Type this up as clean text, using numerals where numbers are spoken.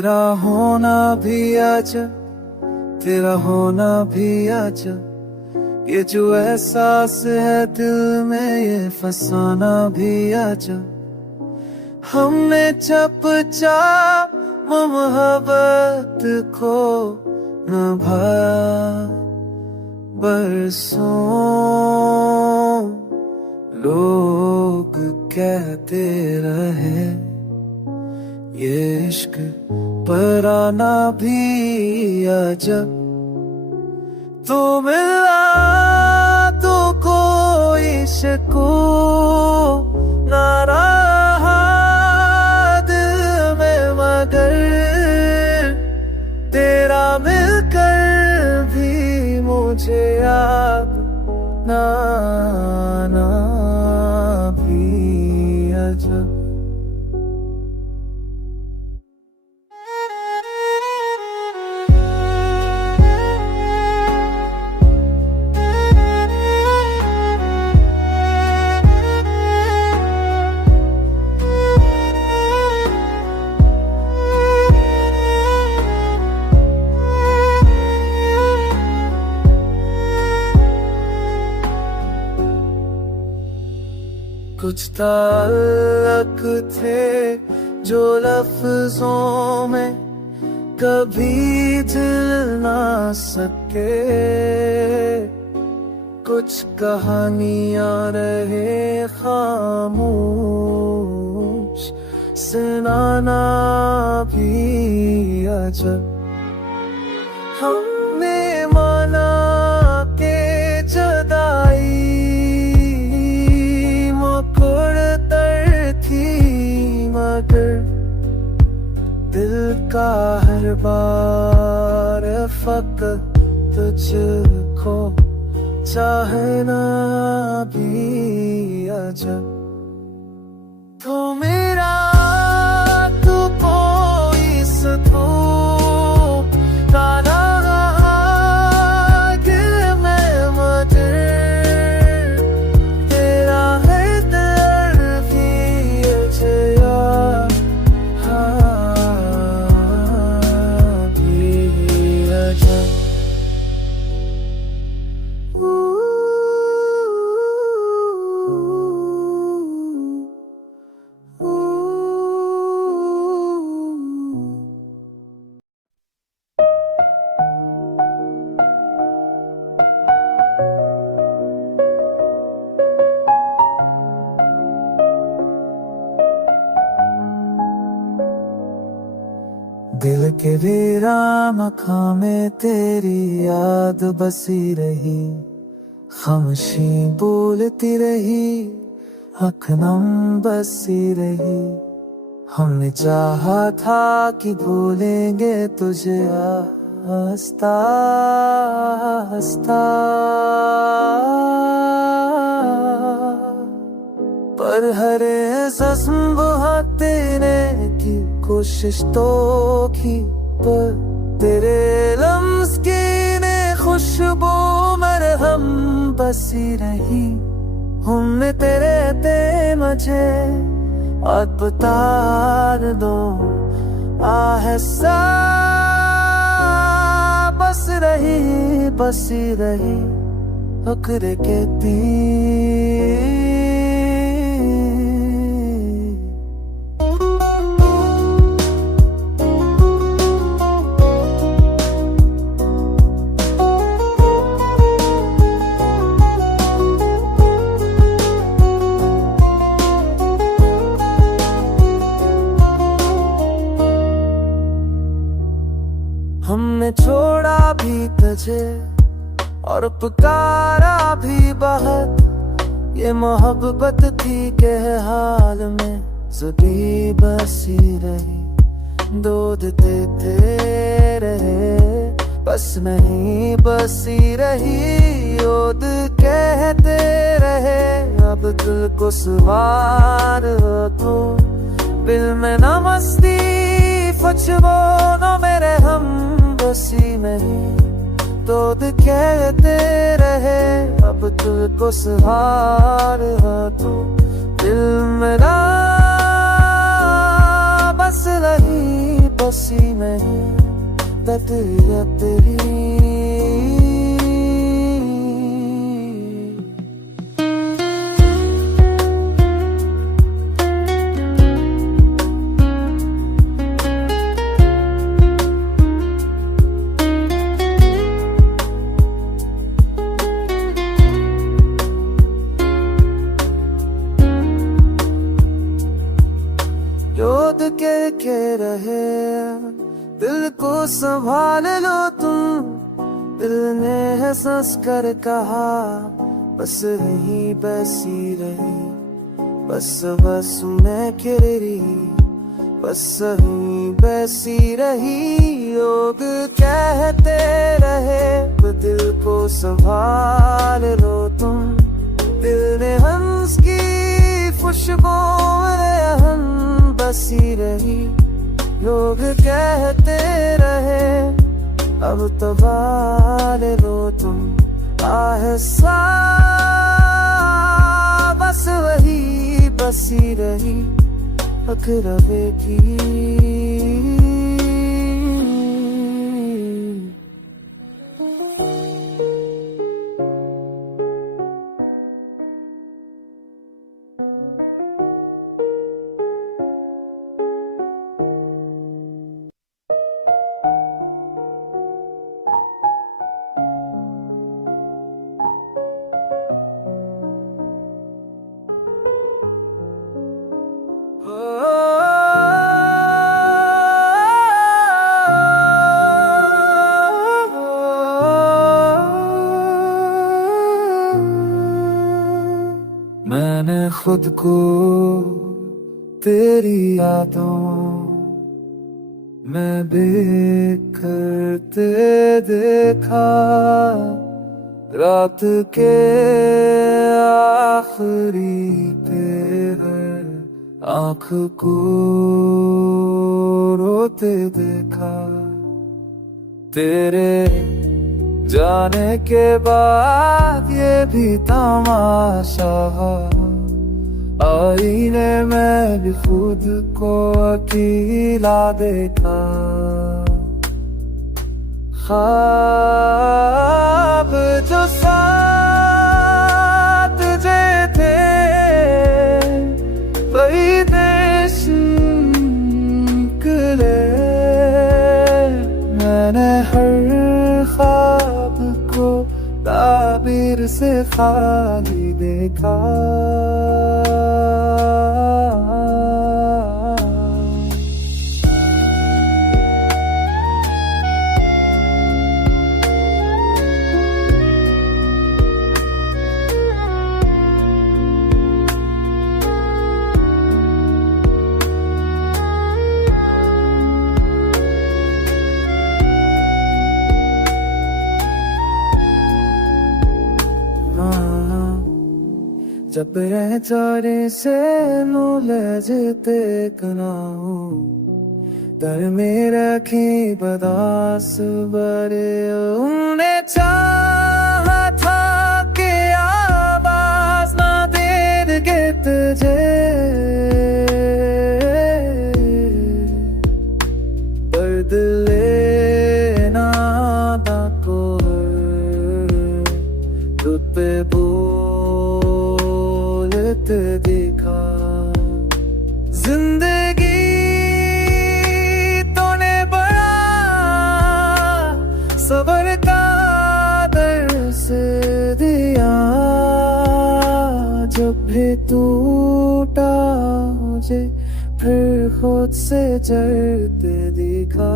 तेरा होना भी आजा, तेरा होना भी आजा, ये जो एहसास है दिल में ये फसाना भी आजा। हमने चपचा मोहब्बत को निभाया बरसों, लोग कहते रहे ये इश्क पर आना भी अजब। तू मिला तो कोई सुकून ना रहा दिल में, मगर तेरा मिलकर भी मुझे याद ना आना भी अजब। कुछ ताल्लुक थे जो लफ्जों में कभी दिल ना सके, कुछ कहानियां रहे खामोश सुनाना भी अजब। हमने माना के जुदाई मगर दिल का हर बार फकत तुझको चाहना भी अजब। तो मेरा तू कोई सुकून ना रहा दिल में, मगर तेरा है दर्द भी अजब। दिल के वीरान मकाम में तेरी याद बसी रही, खामोशी बोलती रही, अखनम बसी रही। हमने चाहा था कि भूलेंगे तुझे हंसता हंसता, पर हर जख्म बहाते की कोशिश तो की, पर तेरे लम्स की ने खुशबू मरहम बसी रही। हमने तेरे ते मुझे और बता दो आहसा बस रही बसी रही फक्र के तीर। हमने छोड़ा भी तुझे और पुकारा भी बहुत, ये मोहब्बत थी के हाल में जुदी बसी रही। दूध देते रहे बस नहीं बसी रही, ओद कहते रहे अब दिल को सवार हो तू। दिल में न मस्ती फचबो न मेरे हम बसी नहीं, तो कहते रहे अब तुझको सहार हो तू। दिल मेरा बस रही बसी नहीं तेरी। योद के रहे दिल को संभाल लो तुम। दिल ने है हंस कर कहा बस रही बसी रही, बस बस मैं गिरी बस रही बसी रही। लोग कहते रहे दिल को संभाल लो तुम। दिल ने हंस की खुशबू हम बसी रही। लोग कहते रहे अब तबाल लो तुम। आहिस्ता बस वही बसी रही अखरबे की। मैंने खुद को तेरी यादों में बिखरते देखा। रात के आखिरी पहर आँख को रोते देखा। तेरे जाने के बाद ये भी तमाशा, आईने में भी खुद को अकेला देखा। ख्वाब जो साथ जे थे वही देश निकले। मैंने हर ख्वाब को ताबीर से खाली देखा। जब रह चारे से नूले जेते कनाऊ दर में रखी बदास बरे। उन्हें चाहा था कि आवाज ना देंगे तुझे, दर्द लेना था को तुझ पे देखा। जिंदगी तूने बड़ा सबर का दर्स दिया। जब भी टूटा मुझे फिर खुद से जलते दिखा।